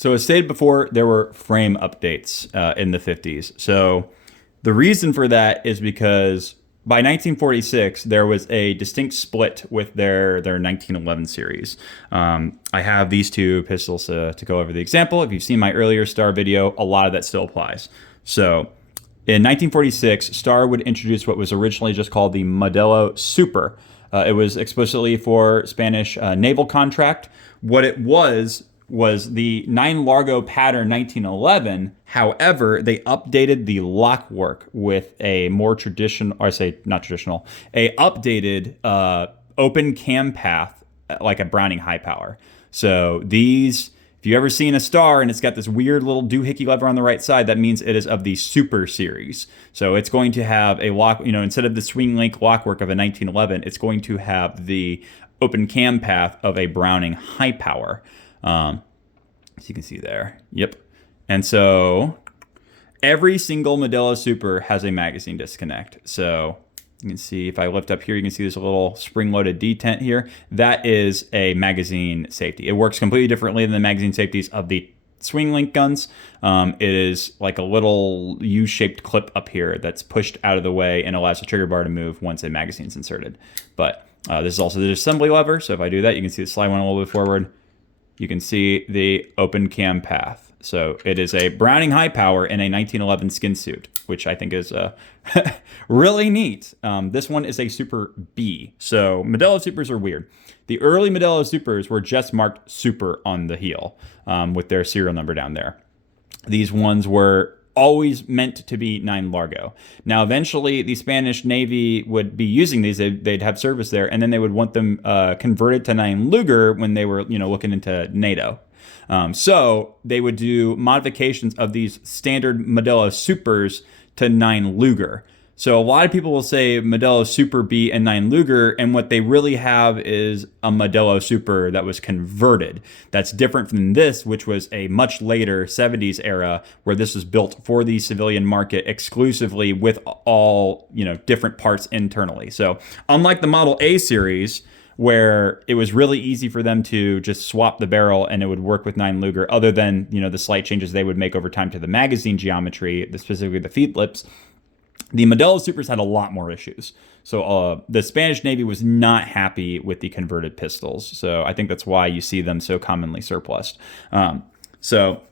So as stated before, there were frame updates in the 50s. So the reason for that is because by 1946 there was a distinct split with their 1911 series. I have these two pistols to go over the example. If you've seen my earlier Star video, a lot of that still applies. So in 1946, Star would introduce what was originally just called the Modelo Super. It was explicitly for Spanish naval contract. What it was the 9 Largo pattern 1911. However, they updated the lock work with a more traditional, or I say not traditional, a updated open cam path like a Browning high power. So these, if you ever seen a Star and it's got this weird little doohickey lever on the right side, that means it is of the Super series. So it's going to have a lock, instead of the swing link lock work of a 1911, it's going to have the open cam path of a Browning high power. As you can see there. Yep. And so every single Modelo Super has a magazine disconnect. So you can see if I lift up here, you can see there's a little spring-loaded detent here. That is a magazine safety. It works completely differently than the magazine safeties of the swing link guns. It is like a little U-shaped clip up here that's pushed out of the way and allows the trigger bar to move once a magazine's inserted. But this is also the assembly lever. So if I do that, you can see the slide one a little bit forward. You can see the open cam path. So it is a Browning high power in a 1911 skin suit, which I think is really neat. This one is a Super B. So Modelo Supers are weird. The early Modelo Supers were just marked Super on the heel with their serial number down there. These ones were always meant to be 9 Largo. Now, eventually, the Spanish Navy would be using these. They'd have service there, and then they would want them converted to 9 Luger when they were, looking into NATO. So they would do modifications of these standard Modelo Supers to 9 Luger. So a lot of people will say Modelo Super B and 9 Luger, and what they really have is a Modelo Super that was converted. That's different from this, which was a much later 70s era where this was built for the civilian market exclusively with all, different parts internally. So unlike the Model A series, where it was really easy for them to just swap the barrel and it would work with 9 Luger, other than, the slight changes they would make over time to the magazine geometry, specifically the feed lips. The Modelo Supers had a lot more issues. So the Spanish Navy was not happy with the converted pistols. So I think that's why you see them so commonly surplused. So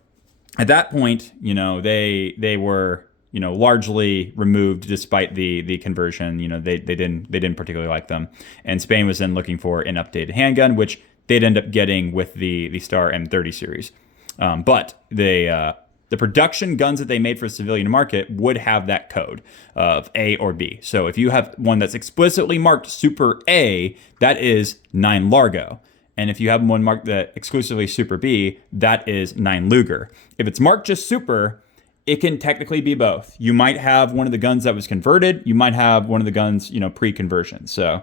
at that point, they were, largely removed despite the conversion. They didn't particularly like them. And Spain was then looking for an updated handgun, which they'd end up getting with the Star M30 series. But the production guns that they made for the civilian market would have that code of A or B. So if you have one that's explicitly marked Super A, that is 9 Largo. And if you have one marked that exclusively Super B, that is 9 Luger. If it's marked just Super, it can technically be both. You might have one of the guns that was converted. You might have one of the guns, pre-conversion. So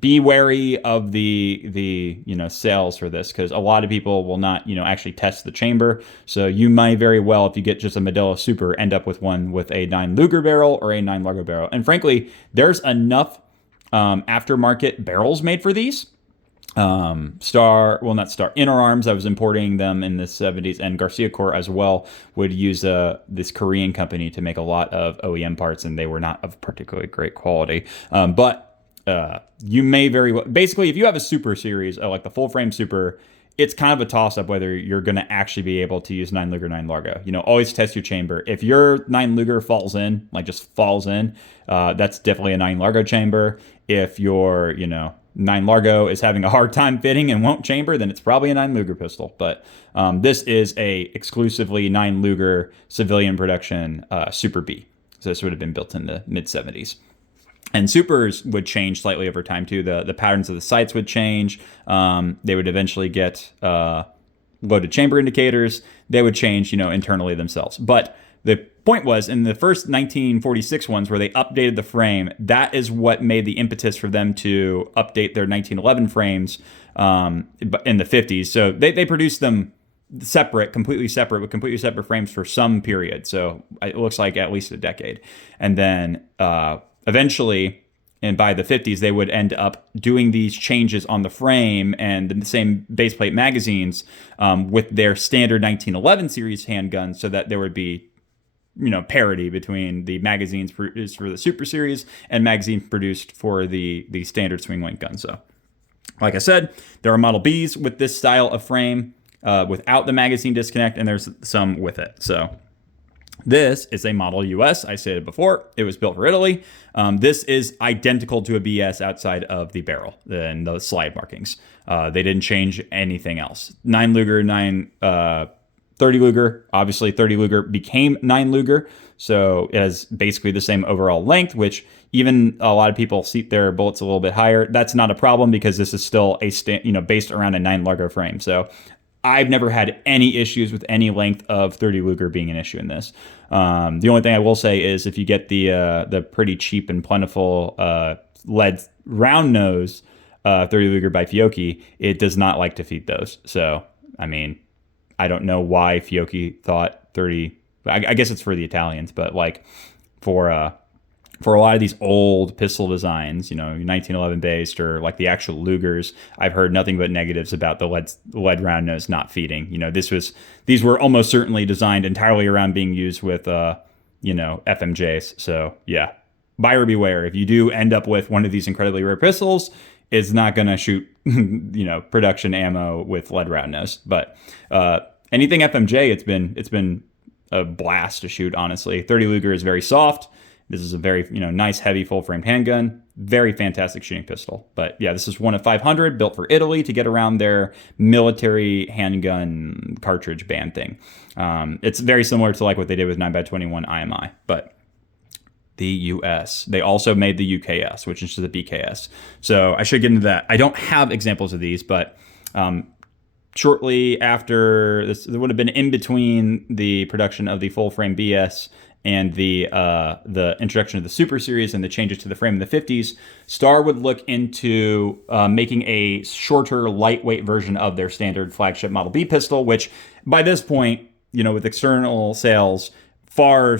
be wary of the sales for this, because a lot of people will not actually test the chamber. So you might very well, if you get just a Modelo Super, end up with one with a 9 Luger barrel or a 9 Largo barrel. And frankly, there's enough aftermarket barrels made for these. Not Star, Inner Arms, I was importing them in the 70s, and Garcia Corps as well would use this Korean company to make a lot of OEM parts, and they were not of particularly great quality. But you may very well, basically, if you have a Super series, like the full frame Super, it's kind of a toss up whether you're going to actually be able to use 9 Luger, 9 Largo. Always test your chamber. If your 9 Luger falls in, that's definitely a 9 Largo chamber. If your, 9 Largo is having a hard time fitting and won't chamber, then it's probably a 9 Luger pistol. But this is a exclusively 9 Luger civilian production Super B. So this would have been built in the mid 70s. And Supers would change slightly over time too. The patterns of the sights would change. They would eventually get loaded chamber indicators. They would change, internally themselves. But the point was, in the first 1946 ones where they updated the frame, that is what made the impetus for them to update their 1911 frames in the 50s. So they produced them completely separate, with completely separate frames for some period. So it looks like at least a decade. And then eventually, and by the 50s they would end up doing these changes on the frame and the same base plate magazines with their standard 1911 series handguns, so that there would be parity between the magazines produced for the Super Series and magazines produced for the standard swing link gun. So, like I said, there are Model Bs with this style of frame without the magazine disconnect, and there's some with it. So, this is a Model US. I stated before, it was built for Italy. This is identical to a BS outside of the barrel and the slide markings. They didn't change anything else. 9 Luger, 30 Luger. Obviously, 30 Luger became 9 Luger, so it has basically the same overall length, which even a lot of people seat their bullets a little bit higher. That's not a problem because this is still based around a 9 Largo frame. So I've never had any issues with any length of 30 Luger being an issue in this. The only thing I will say is if you get the pretty cheap and plentiful lead round nose 30 Luger by Fiocchi, it does not like to feed those. So, I mean, I don't know why Fiocchi thought 30. I guess it's for the Italians, but like for a lot of these old pistol designs, 1911 based or like the actual Lugers, I've heard nothing but negatives about the lead round nose not feeding. These were almost certainly designed entirely around being used with FMJs. So yeah, buyer beware. If you do end up with one of these incredibly rare pistols, it's not going to shoot production ammo with lead round nose. But anything FMJ, it's been a blast to shoot. Honestly, 30 Luger is very soft. This is a very nice heavy full frame handgun. Very fantastic shooting pistol. But yeah, this is one of 500 built for Italy to get around their military handgun cartridge ban thing. It's very similar to like what they did with 9x21 IMI, but the US. They also made the UKS, which is the BKS. So I should get into that. I don't have examples of these, but shortly after this, there would have been in between the production of the full frame BS and the introduction of the Super Series and the changes to the frame in the 50s, Star would look into making a shorter, lightweight version of their standard flagship Model B pistol, which by this point, with external sales, far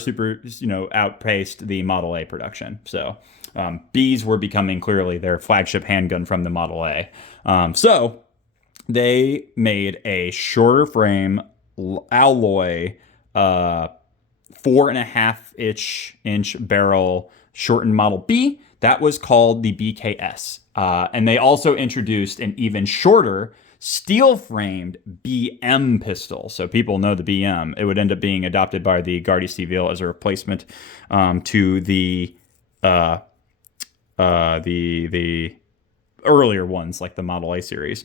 outpaced the Model A production. So Bs were becoming clearly their flagship handgun from the Model A. So they made a shorter frame alloy 4.5-inch barrel shortened Model B. That was called the BKS. And they also introduced an even shorter steel-framed BM pistol. So people know the BM. It would end up being adopted by the Guardia Civil as a replacement to the earlier ones, like the Model A series.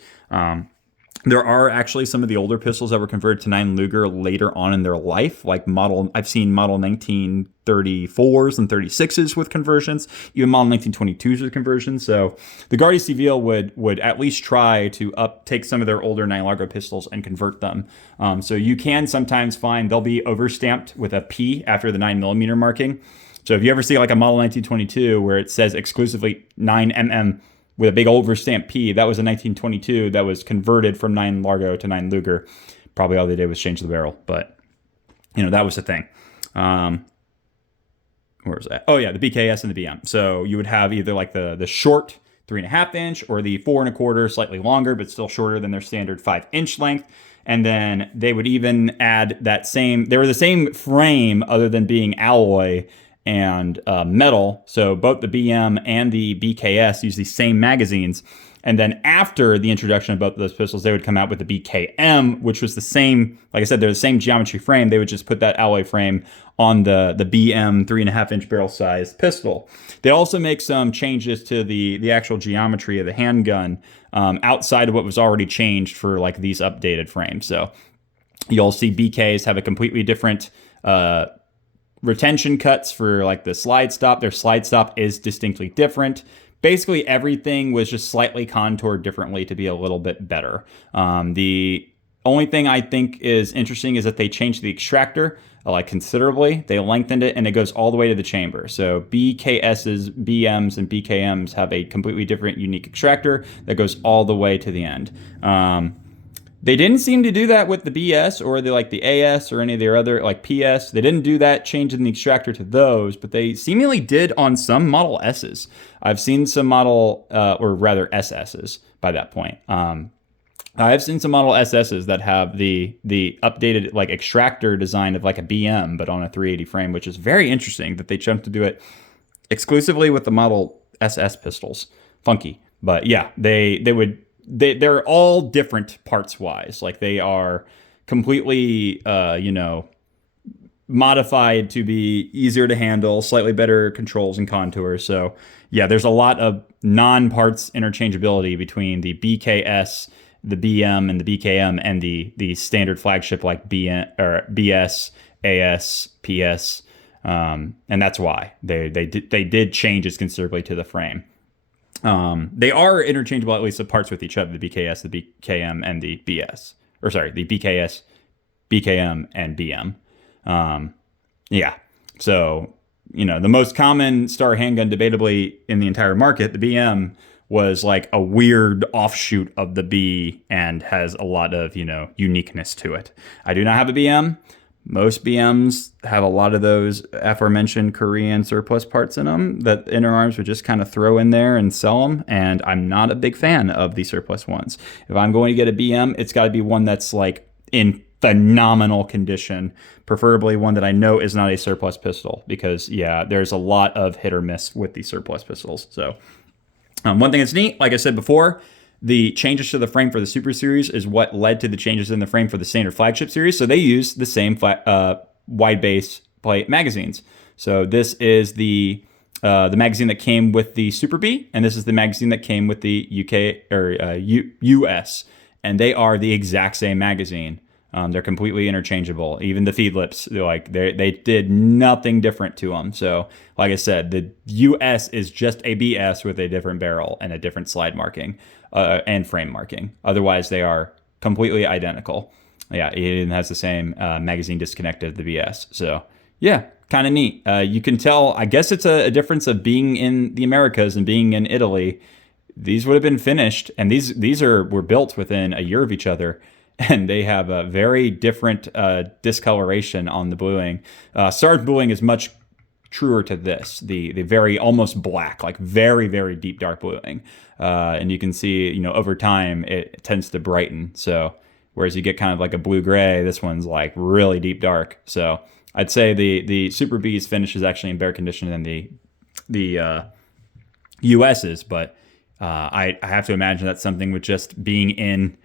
There are actually some of the older pistols that were converted to 9 Luger later on in their life, like I've seen Model 1934s and 36s with conversions, even Model 1922s with conversions. So the Guardia Civil would at least try to take some of their older 9 Largo pistols and convert them. So you can sometimes find they'll be overstamped with a P after the 9mm marking. So if you ever see like a Model 1922 where it says exclusively 9mm with a big overstamped P, that was a 1922 that was converted from 9 Largo to 9 Luger. Probably all they did was change the barrel, but that was the thing. Where was that? Oh yeah, the BKS and the BM. So you would have either like the short 3.5-inch or the 4.25, slightly longer but still shorter than their standard 5-inch length. And then they would even add they were the same frame other than being alloy and metal. So both the BM and the BKS use the same magazines. And then after the introduction of both of those pistols, they would come out with the BKM, which was the same, like I said, they're the same geometry frame. They would just put that alloy frame on the BM 3.5-inch barrel sized pistol. They also make some changes to the actual geometry of the handgun outside of what was already changed for like these updated frames. So you'll see BKs have a completely different retention cuts for like the slide stop. Their slide stop is distinctly different. Basically everything was just slightly contoured differently to be a little bit better. The only thing I think is interesting is that they changed the extractor like considerably. They lengthened it and it goes all the way to the chamber. So BKS's, BMs, and BKMs have a completely different unique extractor that goes all the way to the end. They didn't seem to do that with the BS or the AS or any of their other like PS. They didn't do that changing the extractor to those, but they seemingly did on some Model S's. I've seen some Model or rather SS's by that point. I've seen some Model SS's that have the updated like extractor design of like a BM, but on a 380 frame, which is very interesting that they jumped to do it exclusively with the Model SS pistols. Funky, but yeah, they're all different parts wise. Like they are completely modified to be easier to handle, slightly better controls and contours. So yeah, there's a lot of non-parts interchangeability between the BKS, the BM, and the BKM, and the standard flagship like BS, AS, PS. And that's why they did changes considerably to the frame. They are interchangeable, at least the parts with each other, the BKS, the BKM, and the BS. Or sorry, the BKS, BKM, and BM. Yeah. So, the most common Star handgun debatably in the entire market, the BM, was like a weird offshoot of the B and has a lot of, uniqueness to it. I do not have a BM. Most BMs have a lot of those aforementioned Korean surplus parts in them that Inner Arms would just kind of throw in there and sell them. And I'm not a big fan of the surplus ones. If I'm going to get a BM, it's got to be one that's like in phenomenal condition, preferably one that I know is not a surplus pistol, because yeah, there's a lot of hit or miss with the surplus pistols. So one thing that's neat, like I said before, the changes to the frame for the Super Series is what led to the changes in the frame for the standard flagship series. So they use the same wide base plate magazines. So this is the magazine that came with the Super B, and this is the magazine that came with the UK or US, and they are the exact same magazine. They're completely interchangeable. Even the feed lips, they did nothing different to them. So, like I said, the US is just a BS with a different barrel and a different slide marking and frame marking. Otherwise, they are completely identical. Yeah, it even has the same magazine disconnect of the BS. So, yeah, kind of neat. You can tell. I guess it's a difference of being in the Americas and being in Italy. These would have been finished, and these were built within a year of each other. And they have a very different discoloration on the bluing. Sarge bluing is much truer to this, the very almost black, like very, very deep dark bluing. And you can see, over time, it tends to brighten. So whereas you get kind of like a blue-gray, this one's like really deep dark. So I'd say the Super B's finish is actually in better condition than the US's, but I have to imagine that's something with just being in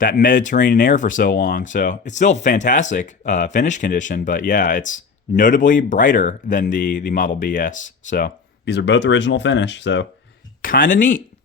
that Mediterranean air for so long. So it's still fantastic finish condition, but yeah, it's notably brighter than the Model BS. So these are both original finish. So kind of neat.